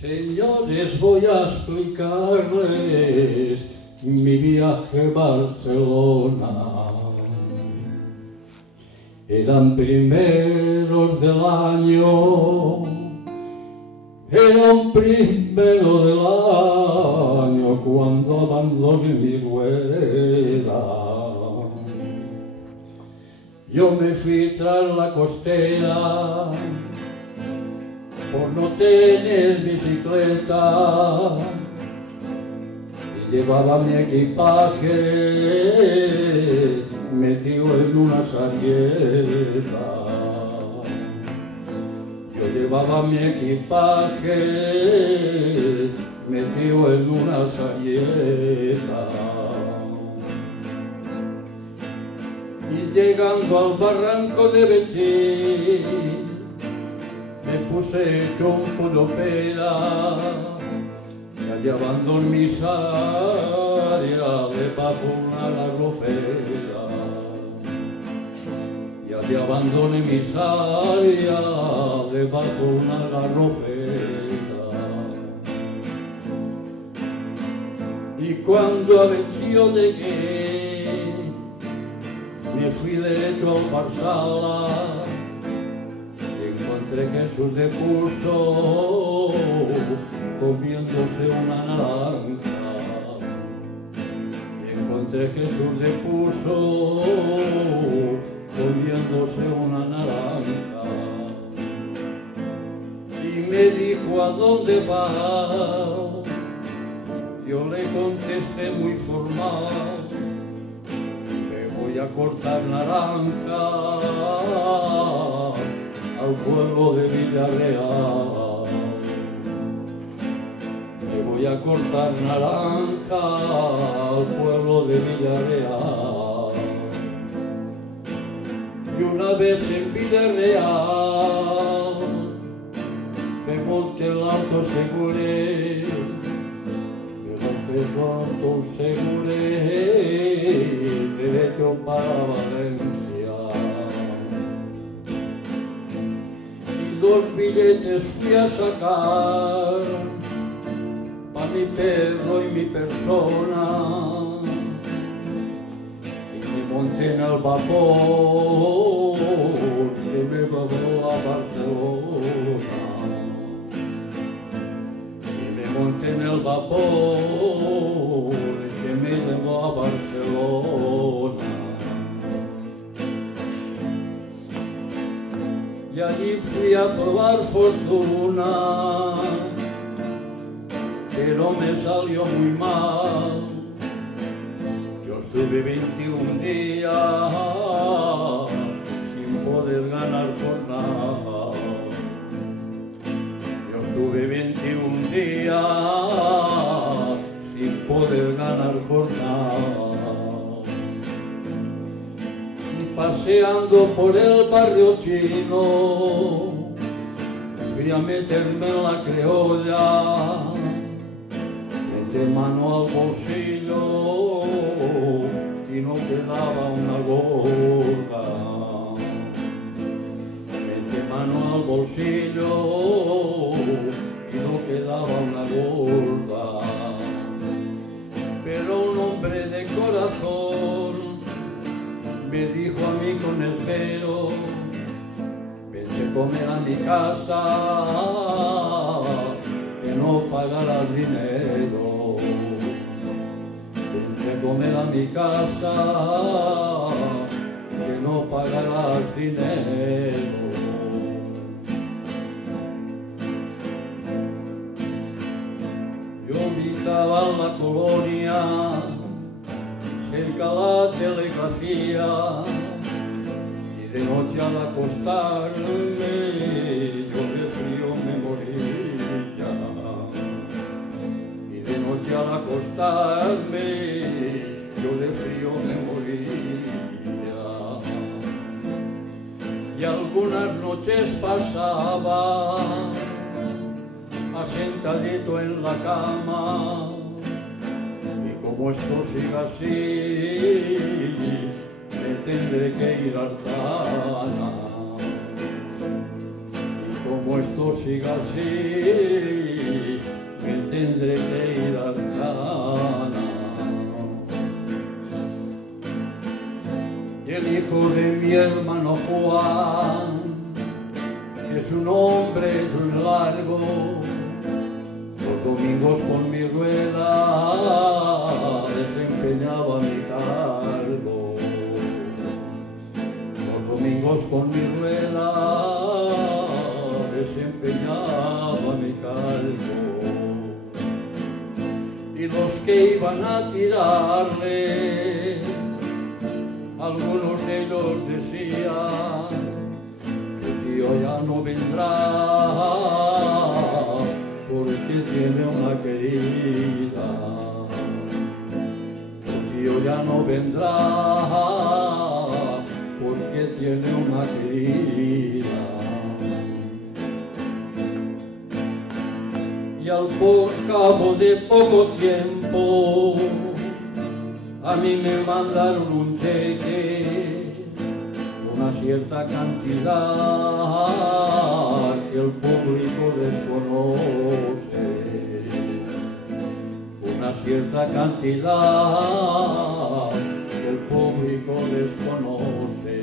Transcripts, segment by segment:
Señores, voy a explicarles mi viaje a Barcelona. Eran primeros del año, era un primero del año cuando abandoné mi rueda. Yo me fui tras la costera por no tener bicicleta y llevaba mi equipaje metido en una sarrieta. Yo llevaba mi equipaje metido en una sarrieta. Y llegando al barranco de Betxí me puse hecho un polopera y allá abandoné mi saria debajo una garrofera. Y allá abandoné mi saria debajo una garrofera. Y cuando a Betxí yo llegué, me fui derecho al Marsala. Encontré Jesús de Curso comiéndose una naranja. Encontré Jesús de Curso comiéndose una naranja. Y me dijo, ¿a dónde vas? Yo le contesté muy formal, me voy a cortar naranja al pueblo de Villarreal. Me voy a cortar naranja al pueblo de Villarreal. Y una vez en Villarreal me monté el alto seguré, me monté el alto seguré, derecho para Valencia. Dos billetes fui a sacar pa' mi perro y mi persona y me monté en el vapor que me llevó a Barcelona. Y me monté en el vapor que me llevó a Barcelona. Y allí fui a probar fortuna, pero me salió muy mal. Yo estuve 21 días sin poder ganar por nada. Yo estuve 21 días sin poder ganar por nada. Paseando por el barrio chino, fui a meterme en la criolla, metí mano al bolsillo y no quedaba una gorda. Metí mano al bolsillo y no quedaba una gorda. Pero un hombre de corazón me dijo a mí con esmero, vente a comer a mi casa, que no pagarás dinero. Vente a comer a mi casa, que no pagarás dinero. Yo habitaba en la colonia cerca la telegrafía y de noche al acostarme yo de frío me moría. Y de noche al acostarme yo de frío me moría. Y algunas noches pasaba asentadito en la cama. Como esto siga así, me tendré que ir a Artana. Y como esto siga así, domingos con mi rueda desempeñaba mi cargo. Los domingos con mi rueda desempeñaba mi cargo. Y los que iban a tirarle, algunos de ellos decían que el tío ya no vendrá porque tiene una querida. El tío ya no vendrá porque tiene una querida. Y al cabo de poco tiempo a mí me mandaron un cheque, una cierta cantidad que el público desconoce, una cierta cantidad que el público desconoce.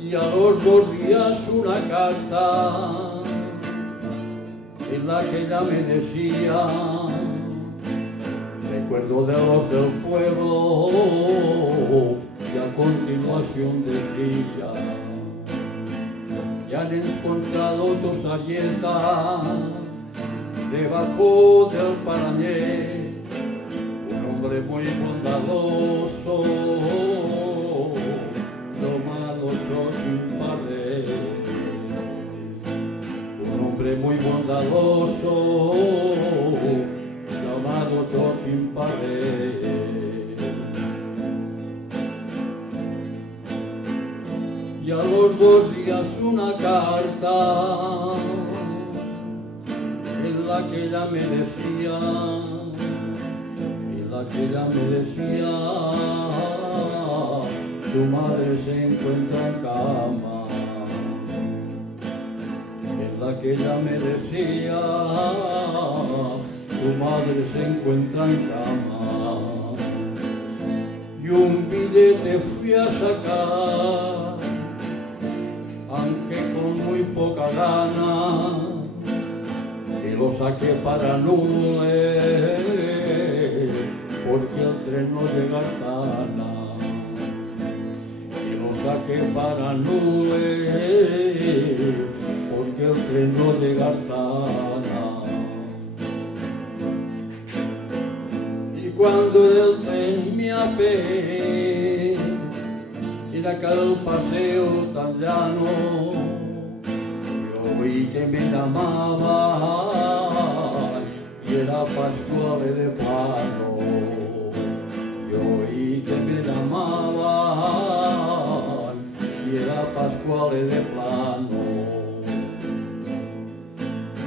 Y a los 2 días una carta en la que ella me decía: recuerdo de los del pueblo, y a continuación decía: ya han encontrado 2 galletas debajo del Parañé, un hombre muy bondadoso llamado Joaquín Pared, un hombre muy bondadoso llamado Joaquín Pared. Y a los 2 días una carta en la que ella me decía, tu madre se encuentra en cama, en la que ella me decía, tu madre se encuentra en cama. Y un billete fui a sacar, aunque con muy poca gana, y lo saqué para Nules, porque el tren no llega a Tana. Y lo saqué para Nules, porque el tren no llega a Tana. Y cuando el tren me apeé, en aquel paseo tan llano, yo oí que me llamaban y era Pascual de Plano. Yo oí que me llamaban y era Pascual de Plano.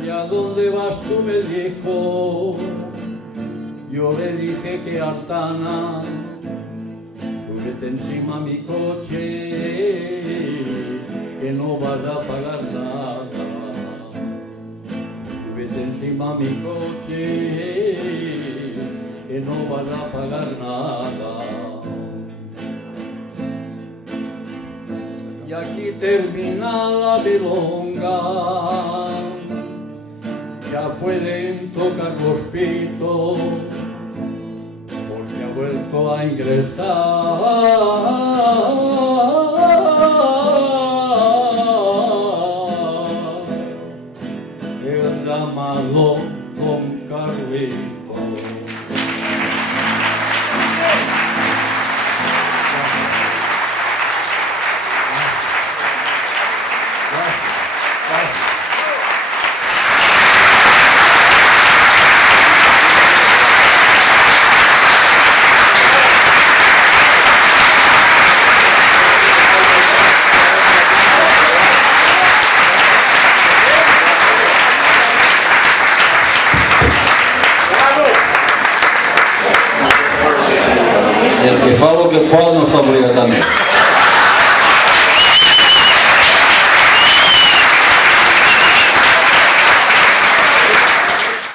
¿Y a dónde vas tú?, me dijo. Yo le dije que a Artana. Súbete encima mi coche, que no vas a pagar nada. Súbete encima mi coche, que no vas a pagar nada. Y aquí termina la milonga, ya pueden tocar los pitos, porque ha vuelto a ingresar el llamado Don Carlito. El que fa el que pot no està obligat a més.